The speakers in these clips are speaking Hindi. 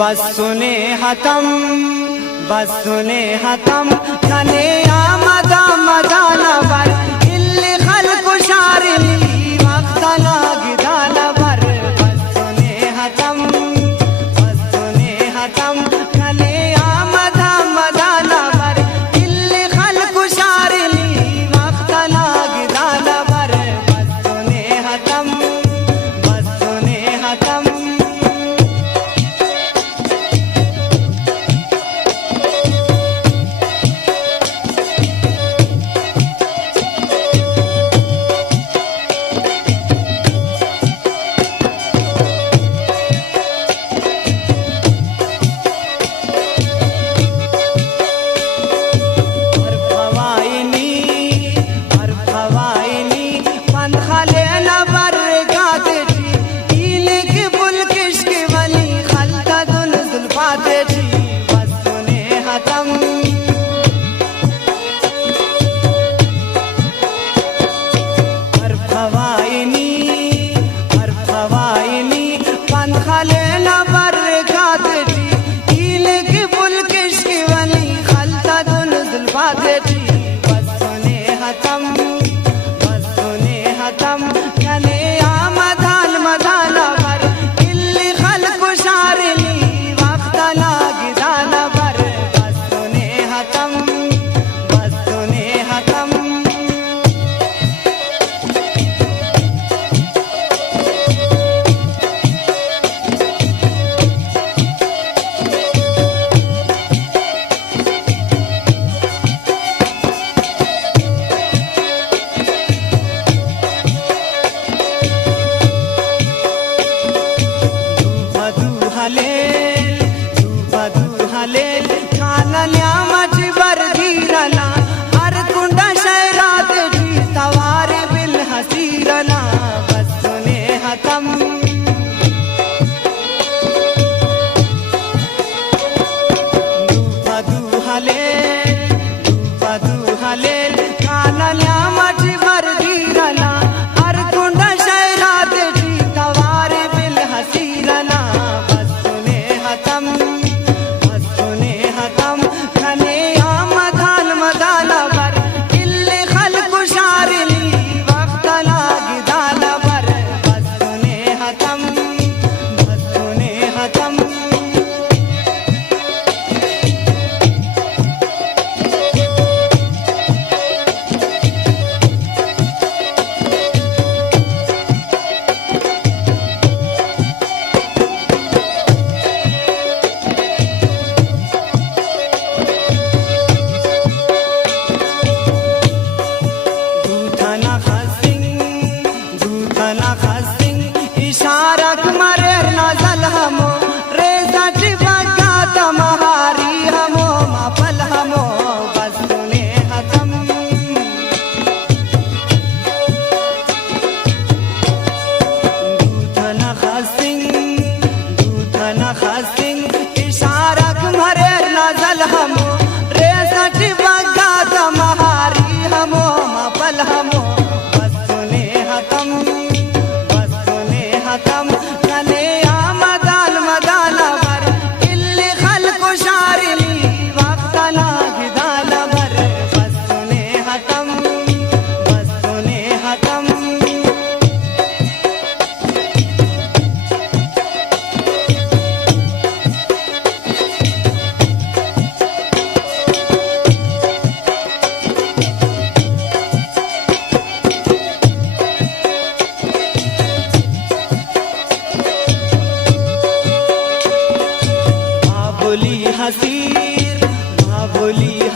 बस सुने हतम कने आमदा मदाना बर इल्ली खल्क शारिली वक्तना गिदाना बर बस सुने हतम कने आमदा मदाना बर इल्ली खल्क शारिली वक्तना गिदाना बर बस सुने हतम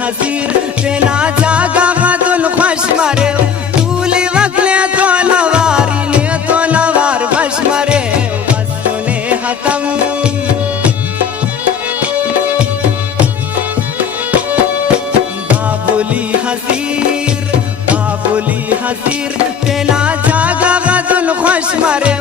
हसीर तेना जागा गदुल खुश मरे तूली वकले तो नवारी ने तो नवार बश मरे बस सुने हतम बाबुली हसीर तेना जागा गदुल खुश मरे